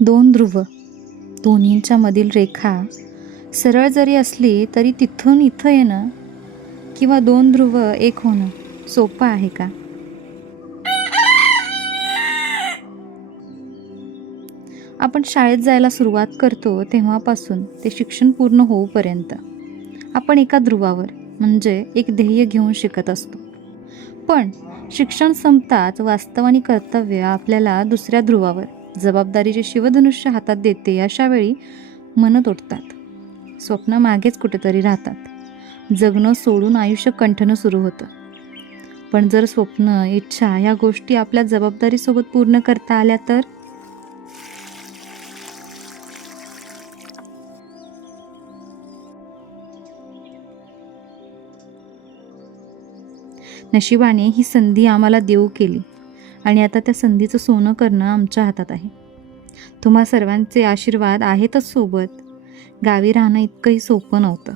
दोन ध्रुव, दोन्हींच्या मधील रेखा सरळ जरी असली तरी तिथून इथं येणं किंवा दोन ध्रुव एक होणं सोपं आहे का? आपण शाळेत जायला सुरुवात करतो तेव्हापासून ते शिक्षण पूर्ण होऊपर्यंत आपण एका ध्रुवावर म्हणजे एक ध्येय घेऊन शिकत असतो. पण शिक्षण संपताच वास्तव आणि कर्तव्य आपल्याला दुसऱ्या ध्रुवावर जबाबदारीचे शिवधनुष्य हातात देते. अशा वेळी मनं तोडतात, स्वप्न मागेच कुठेतरी राहतात, जगणं सोडून आयुष्य कंठणं सुरू होतं. पण जर स्वप्न, इच्छा ह्या गोष्टी आपल्या जबाबदारीसोबत पूर्ण करता आल्या तर नशिबाने ही संधी आम्हाला देऊ केली आणि आता त्या संधीचं सोनं करणं आमच्या हातात आहे. तुम्हा सर्वांचे आशीर्वाद आहेतच सोबत. गावी राहणं इतकंही सोपं नव्हतं,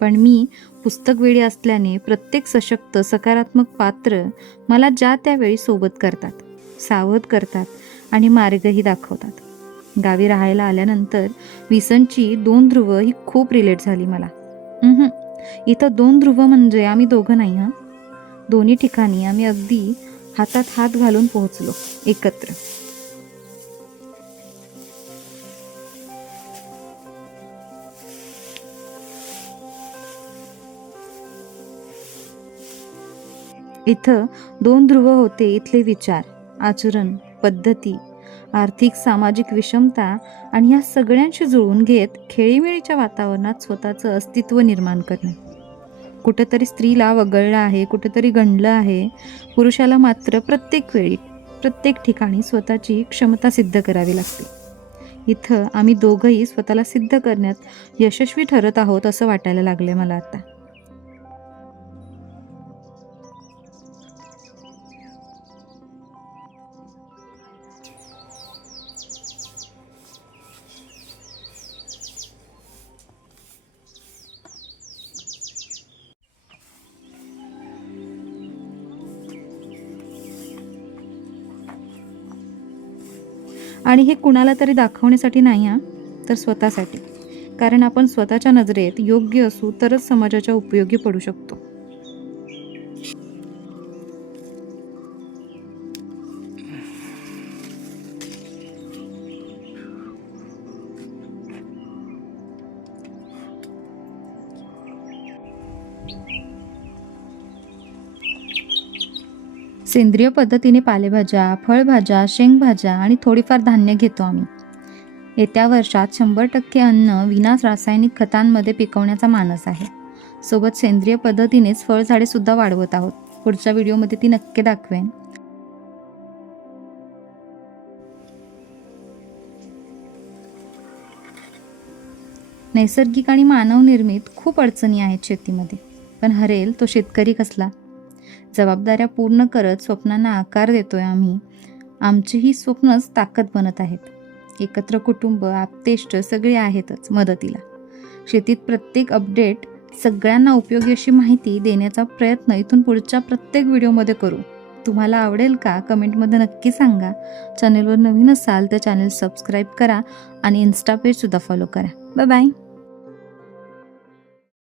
पण मी पुस्तक वेडी असल्याने प्रत्येक सशक्त सकारात्मक पात्र मला ज्या त्यावेळी सोबत करतात, सावध करतात आणि मार्गही दाखवतात. गावी राहायला आल्यानंतर विसनची दोन ध्रुव ही खूप रिलेट झाली मला. इथं दोन ध्रुव म्हणजे आम्ही दोघं नाही हां, दोन्ही ठिकाणी आम्ही अगदी हातात हात घालून पोहोचलो एकत्र. इथं दोन ध्रुव होते इथले विचार, आचरण, पद्धती, आर्थिक सामाजिक विषमता आणि या सगळ्यांशी जुळवून घेत खेळीमेळीच्या वातावरणात स्वतःचं अस्तित्व निर्माण करणे. कुठेतरी स्त्रीला वगळलं आहे, कुठेतरी गणलं आहे. पुरुषाला मात्र प्रत्येक वेळी प्रत्येक ठिकाणी स्वतःची क्षमता सिद्ध करावी लागते. इथं आम्ही दोघंही स्वतःला सिद्ध करण्यात यशस्वी ठरत आहोत असं वाटायला लागले मला आता. आणि हे कुणाला तरी दाखवण्यासाठी नाही हां, तर स्वतःसाठी. कारण आपण स्वतःच्या नजरेत योग्य असू तरच समाजाच्या उपयोगी पडू शकतो. सेंद्रिय पद्धतीने पालेभाज्या, फळभाज्या, शेंगभाज्या आणि थोडीफार धान्य घेतो आम्ही. येत्या वर्षात 100% अन्न विना रासायनिक खतांमध्ये पिकवण्याचा मानस आहे. सोबत सेंद्रिय पद्धतीनेच फळझाडे सुद्धा वाढवत आहोत. पुढच्या व्हिडिओमध्ये ती नक्की दाखवेन. नैसर्गिक आणि मानवनिर्मित खूप अडचणी आहेत शेतीमध्ये, पण हरेल तो शेतकरी कसला. जबाबदाऱ्या पूर्ण करत स्वप्नांना आकार देतोय आम्ही. आमची ही स्वप्नच ताकद बनत आहेत. एकत्र कुटुंब, आप्तेष्ट सगळे आहेतच मदतीला. शेतीत प्रत्येक अपडेट, सगळ्यांना उपयोगी अशी माहिती देण्याचा प्रयत्न इथून पुढच्या प्रत्येक व्हिडिओमध्ये करू. तुम्हाला आवडेल का? कमेंटमध्ये नक्की सांगा. चॅनलवर नवीन असाल तर चॅनल सबस्क्राईब करा आणि इन्स्टा पेजसुद्धा फॉलो करा. Bye bye.